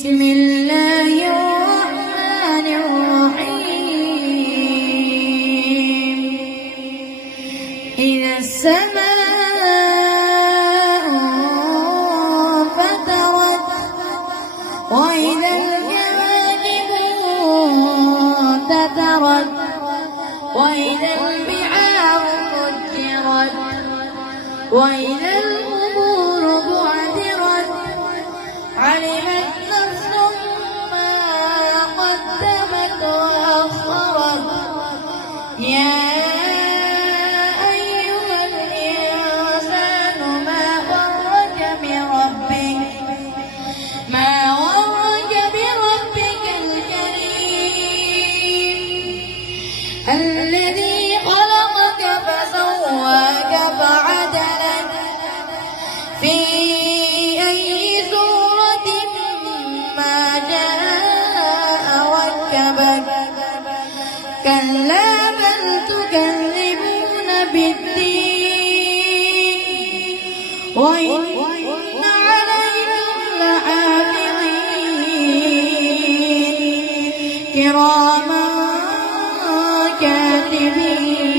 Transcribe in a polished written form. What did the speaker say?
بسم الله الرحمن الرحيم إذا السماء انفطرت وإذا الكواكب انتثرت وإذا البحار فجرت وإذا القبور بعثرت علمت نفس ما قدمت وأخرت يا أيها الإنسان ما غرك بربك الكريم الذي خلقك فسواك فعدلك في أي صورة ما شاء ركبك كلا بل تكذبون بالدين وإن عليكم لحافظين كراما كاتبين